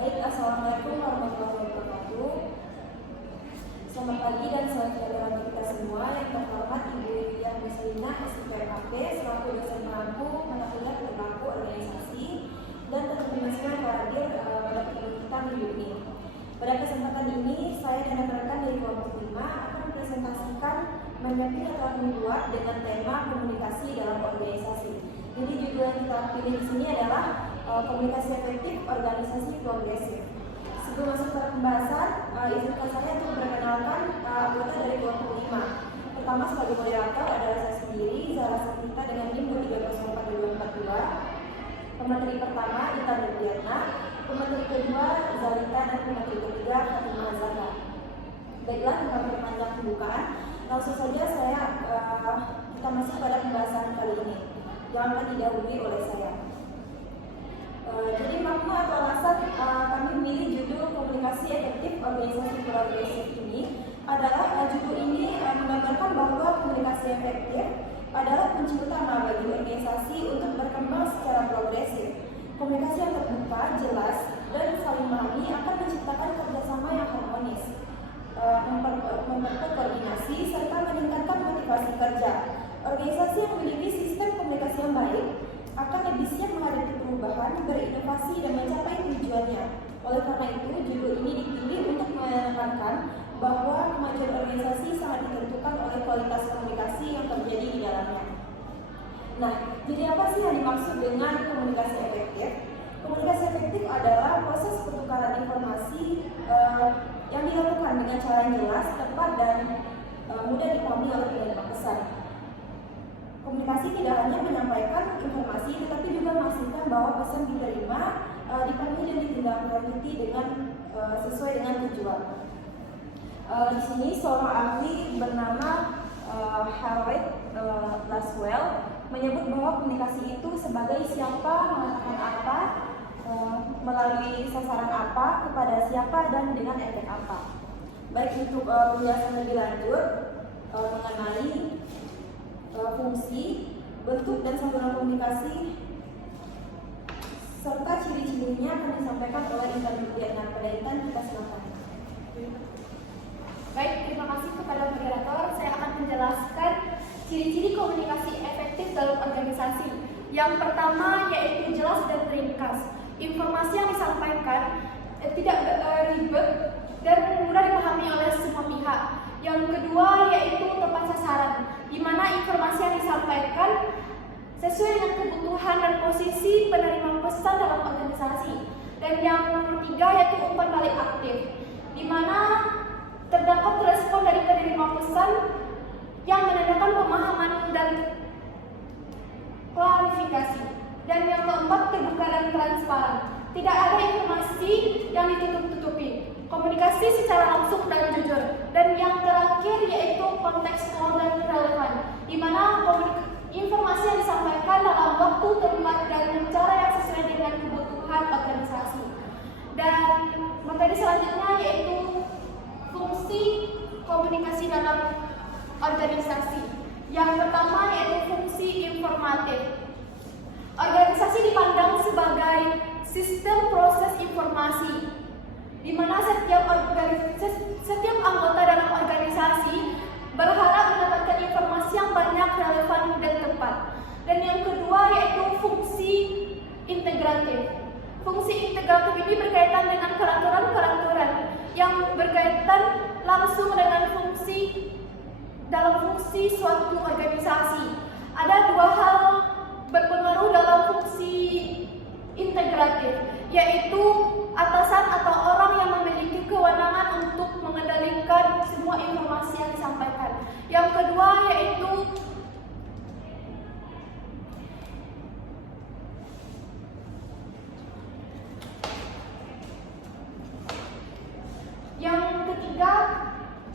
Baik, Assalamualaikum warahmatullahi wabarakatuh. Selamat pagi dan selamat sejahtera bagi kita semua. Yang terhormat Ibu Yulia Muslimah, SIPKP, selaku dosen pengampu mata kuliah perilaku organisasi dan teman-teman semua yang hadir pada pertemuan kita minggu ini. Pada kesempatan ini, saya dan rekan-rekan dari kelompok 5 akan mempresentasikan mapping yang telah dibuat dengan tema komunikasi dalam organisasi. Jadi judul yang kita pilih di sini adalah komunikasi efektif organisasi progresif. Sebelum masuk ke pembahasan, izinkan saya untuk memperkenalkan anggota dari kelompok 5. Pertama sebagai moderator adalah saya sendiri, Zahra Safita dengan NIM 3042242. Pemateri pertama Ita Nurdiatna, pemateri kedua Zalita dan pemateri ketiga Fatimah Zahra. Baiklah, tanpa memperpanjang pembukaan, langsung saja kita masuk pada pembahasan kali ini. Jangan didahului oleh saya. Jadi makna atau alasan kami memilih judul komunikasi efektif organisasi progresif ini adalah judul ini menggambarkan bahwa komunikasi efektif adalah kunci utama bagi organisasi untuk berkembang secara progresif. Komunikasi yang terbuka, jelas, dan saling memahami akan menciptakan kerjasama yang harmonis, memperkuat koordinasi, serta meningkatkan motivasi kerja. Organisasi yang memiliki sistem komunikasi yang baik akan lebih siap menghadapi perubahan, berinovasi, dan mencapai tujuannya. Oleh karena itu, judul ini dipilih untuk menekankan bahwa kemajuan organisasi sangat ditentukan oleh kualitas komunikasi yang terjadi di dalamnya. Nah, jadi apa sih yang dimaksud dengan komunikasi efektif? Komunikasi efektif adalah proses pertukaran informasi yang dilakukan dengan cara yang jelas, tepat, dan mudah dipahami oleh penerima pesan. Komunikasi tidak hanya menyampaikan informasi, tetapi juga memastikan bahwa pesan diterima, dipahami dan ditindaklanjuti dengan sesuai dengan tujuan. Di sini seorang ahli bernama Harold Laswell menyebut bahwa komunikasi itu sebagai siapa mengatakan apa, melalui sasaran apa, kepada siapa, dan dengan efek apa. Baik, untuk penjelasan lebih lanjut mengenai fungsi, bentuk, dan saluran komunikasi serta ciri-cirinya akan disampaikan oleh Intan Nurdiatna. Pada Intan, kita silakan. Baik, terima kasih kepada moderator. Saya akan menjelaskan ciri-ciri komunikasi efektif dalam organisasi. Yang pertama yaitu jelas dan ringkas. Informasi yang disampaikan tidak ribet dan mudah dipahami oleh semua pihak. Yang kedua yaitu tepat sasaran, di mana informasi yang disampaikan sesuai dengan kebutuhan dan posisi penerima pesan dalam organisasi. Dan yang ketiga yaitu umpan balik aktif, di mana terdapat respon dari penerima pesan yang menandakan pemahaman dan klarifikasi. Dan yang keempat, terbuka dan transparan, tidak ada informasi yang ditutup-tutupi, komunikasi secara langsung dan jujur. Dan yang terakhir yaitu kontekstual dan relevan, di mana informasi yang disampaikan dalam waktu, tempat, dan cara yang sesuai dengan kebutuhan organisasi. Dan materi selanjutnya yaitu fungsi komunikasi dalam organisasi. Yang pertama yaitu fungsi informatif. Organisasi dipandang sebagai sistem proses informasi, di mana setiap anggota dalam organisasi berharap mendapatkan informasi yang banyak, relevan, dan tepat. Dan yang kedua yaitu fungsi integratif. Fungsi integratif ini berkaitan dengan kelaturan-kelaturan yang berkaitan langsung dengan dalam fungsi suatu organisasi. Ada dua hal berpengaruh dalam fungsi integratif, yaitu atasan atau orang yang memiliki kewenangan untuk mengendalikan semua informasi yang disampaikan. Yang kedua yaitu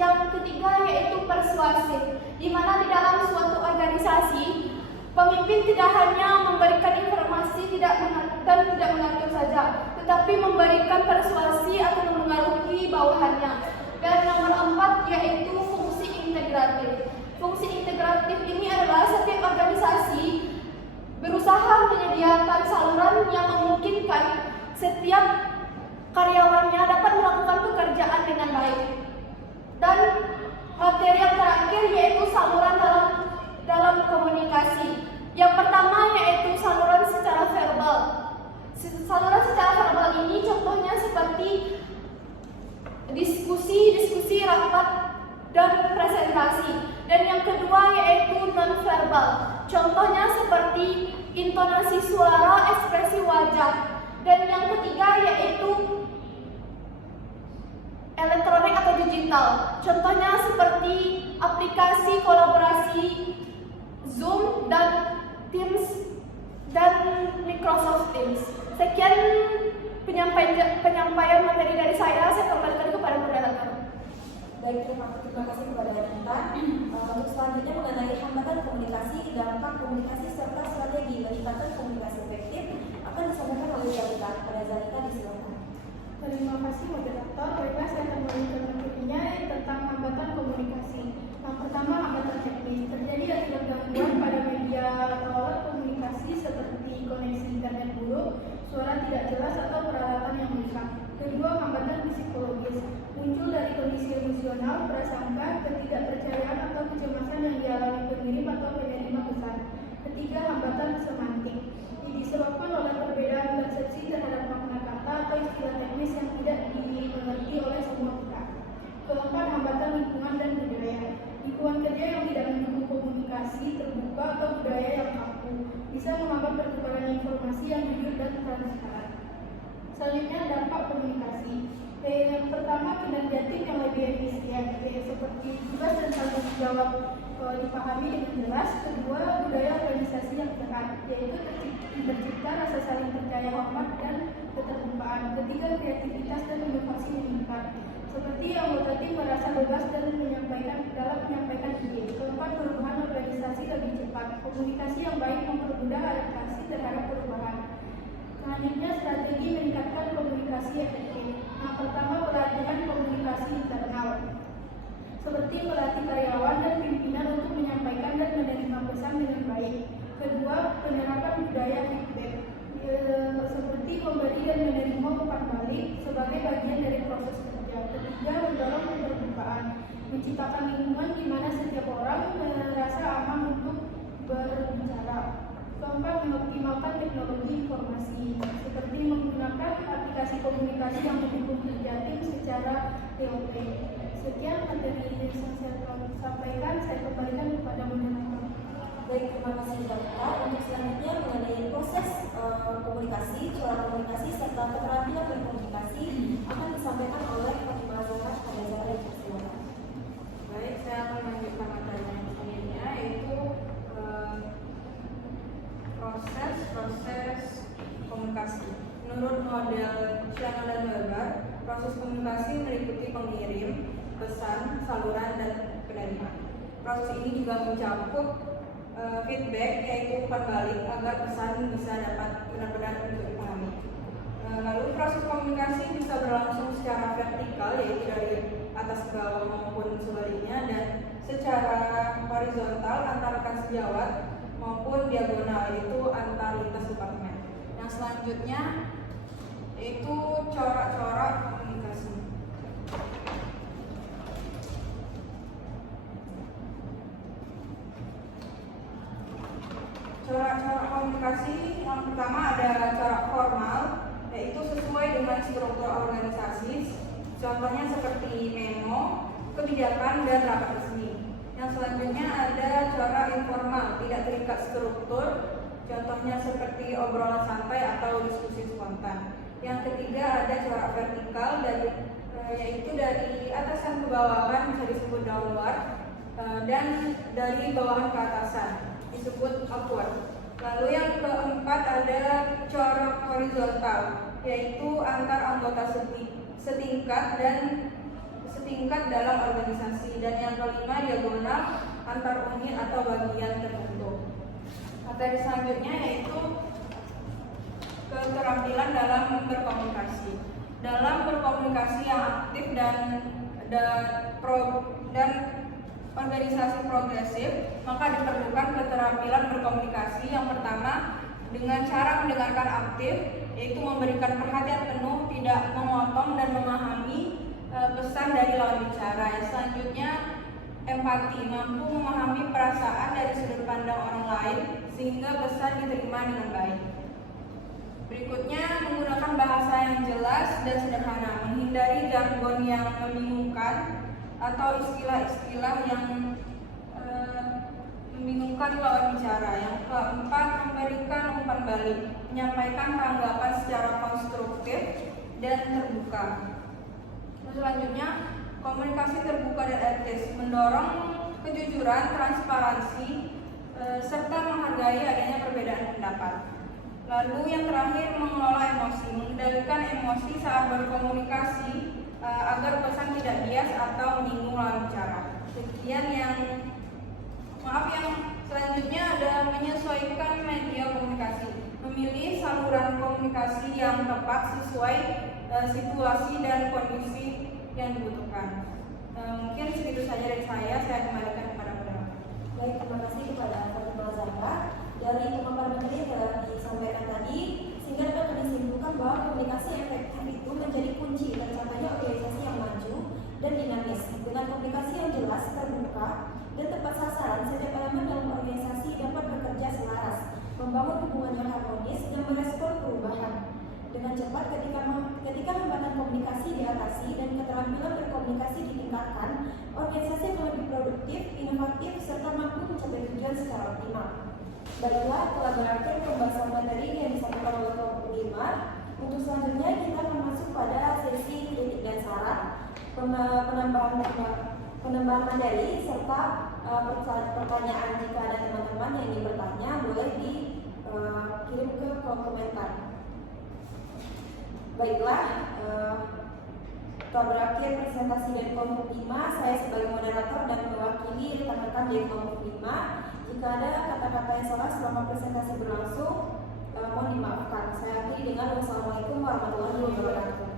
yang ketiga yaitu persuasif, di mana di dalam suatu organisasi pemimpin tidak hanya memberikan informasi dan tidak mengatur saja, tetapi memberikan persuasi atau mempengaruhi bawahannya. Dan nomor 4 yaitu fungsi integratif. Fungsi integratif ini adalah setiap organisasi berusaha menyediakan saluran yang memungkinkan setiap karyawannya dapat melakukan pekerjaan dengan baik. Dan materi yang terakhir yaitu saluran dalam komunikasi. Yang pertama yaitu saluran secara verbal. Saluran secara verbal ini contohnya seperti diskusi rapat, dan presentasi. Dan yang kedua yaitu non-verbal. Contohnya seperti intonasi suara, ekspresi wajah. Dan yang ketiga yaitu elektronik atau digital. Contohnya seperti aplikasi kolaborasi Zoom dan Teams dan Microsoft Teams. Sekian penyampaian materi dari saya kembalikan kepada moderator. Baik, terima kasih kepada Intan. Untuk selanjutnya mengenai hambatan komunikasi, dampak komunikasi serta strategi meningkatkan komunikasi efektif akan disampaikan oleh Zalika. Pada Zalika disilakan. Terima kasih moderator. Baiklah, saya akan memberikan materinya tentang hambatan komunikasi. Yang pertama, hambatan teknis. Terjadi akibat gangguan pada media atau alat komunikasi seperti koneksi internet buruk, suara tidak jelas atau peralatan yang rusak. Kedua, hambatan psikologis. Muncul dari kondisi emosional, prasangka, ketidakpercayaan atau kecemasan yang dialami pengirim atau penerima pesan. Ketiga, hambatan semantik. Ini disebabkan oleh perbedaan persepsi terhadap makna kata atau istilah teknis yang tidak dimengerti oleh semua pihak. Keempat, hambatan lingkungan dan budaya. Lingkungan kerja yang tidak mendukung komunikasi terbuka atau budaya yang kaku bisa menghambat pertukaran informasi yang jujur dan transparan. Selanjutnya, dampak komunikasi. Yang pertama, kinerja tim yang lebih efisien, seperti tugas dan tanggung jawab dipahami dengan jelas. Kedua, budaya organisasi yang sehat, yaitu tercipta rasa saling percaya, hormat, dan keterbukaan. Ketiga, kreativitas dan inovasi meningkat, seperti anggota tim merasa bebas dan menyampaikan ide. Keempat, perubahan organisasi lebih cepat. Komunikasi yang baik mempermudah adaptasi terhadap perubahan. Selanjutnya, strategi meningkatkan komunikasi efektif. Yang pertama, pelatihan komunikasi internal, seperti melatih karyawan dan pimpinan untuk menyampaikan dan menerima pesan dengan baik. Kedua, penerapan budaya feedback, seperti memberi dan menerima umpan balik sebagai bagian dari proses kerja. Ketiga, mendorong keterbukaan, menciptakan lingkungan di mana setiap orang merasa aman untuk berbicara. Keempat, mengoptimalkan teknologi informasi, seperti menggunakan aplikasi komunikasi yang mendukung kerja tim secara teori. Sekian materi yang saya sampaikan, saya kembalikan kepada moderator. Baik, terima kasih Zalika. Untuk selanjutnya mengenai proses komunikasi, cara komunikasi serta keterampilan berkomunikasi akan disampaikan oleh Fatimah Zahra pada Zahra disilakan. Baik, saya akan melanjutkan materi yang selanjutnya, yaitu proses komunikasi. Menurut model Shannon dan Weber, proses komunikasi meliputi pengirim, pesan, saluran, dan penerima. Proses ini juga mencakup feedback, yaitu umpan balik agar pesan bisa dapat benar-benar untuk dipahami. Lalu proses komunikasi bisa berlangsung secara vertikal, yaitu dari atas ke bawah maupun sebaliknya, dan secara horizontal antar rekan sejawat maupun diagonal, yaitu antar lintas departemen. Yang selanjutnya yaitu corak-corak komunikasi. Corak-corak komunikasi yang pertama ada corak formal, yaitu sesuai dengan struktur organisasi. Contohnya seperti memo, kebijakan, dan rapat resmi. Yang selanjutnya ada corak informal, tidak terikat struktur. Contohnya seperti obrolan santai atau diskusi spontan. Yang ketiga ada corak vertikal, yaitu dari atasan ke bawahan, bisa disebut downward, dan dari bawahan ke atasan disebut upward. Lalu yang keempat ada corak horizontal, yaitu antar anggota setingkat dalam organisasi. Dan yang kelima diagonal, antar unit atau bagian tertentu. Materi selanjutnya yaitu keterampilan dalam berkomunikasi. Dalam berkomunikasi yang aktif dan organisasi progresif, maka diperlukan keterampilan berkomunikasi. Yang pertama, dengan cara mendengarkan aktif, yaitu memberikan perhatian penuh, tidak memotong memahami dan memahami pesan dari lawan bicara. Yang selanjutnya, empati, mampu memahami perasaan dari sudut pandang orang lain sehingga pesan diterima dengan baik. Berikutnya, menggunakan bahasa yang jelas dan sederhana, menghindari jargon yang membingungkan atau istilah-istilah yang membingungkan lawan bicara. Yang keempat, memberikan umpan balik, menyampaikan tanggapan secara konstruktif dan terbuka. Selanjutnya, komunikasi terbuka dan etis, mendorong kejujuran, transparansi, serta menghargai adanya perbedaan pendapat. Lalu yang terakhir, mengelola emosi, mengendalikan emosi saat berkomunikasi agar pesan tidak bias atau menyinggung lawan bicara. Sekian yang selanjutnya ada menyesuaikan media komunikasi, memilih saluran komunikasi yang tepat sesuai situasi dan kondisi yang dibutuhkan. Mungkin segitu saja dari saya kembalikan kepada Saudara. Baik, terima kasih kepada Fatimah Zahra. Dari pemaparan materi yang telah disampaikan tadi, sehingga dapat disimpulkan bahwa komunikasi efektif itu menjadi kunci tercapainya organisasi yang maju dan dinamis. Dengan komunikasi yang jelas, terbuka, dan tepat sasaran, setiap elemen dalam organisasi dapat bekerja selaras, membangun hubungan yang harmonis, dan merespon perubahan dengan cepat. Ketika hambatan komunikasi diatasi dan keterampilan berkomunikasi ditingkatkan, organisasi akan lebih produktif, inovatif, serta mampu mencapai tujuan secara optimal. Baiklah, telah berakhir pembahasan materi yang disampaikan oleh kelompok 5. Untuk selanjutnya kita akan masuk pada sesi kritik dan saran, penambahan materi, serta pertanyaan. Jika ada teman-teman yang ingin bertanya, boleh dikirim ke kolom komentar. Baiklah, telah berakhir presentasi dari kelompok 5. Saya sebagai moderator dan mewakili rekan-rekan dari kelompok 5. Jika ada kata-kata yang salah selama presentasi berlangsung, mohon dimaafkan. Saya akhiri dengan wassalamualaikum warahmatullahi wabarakatuh.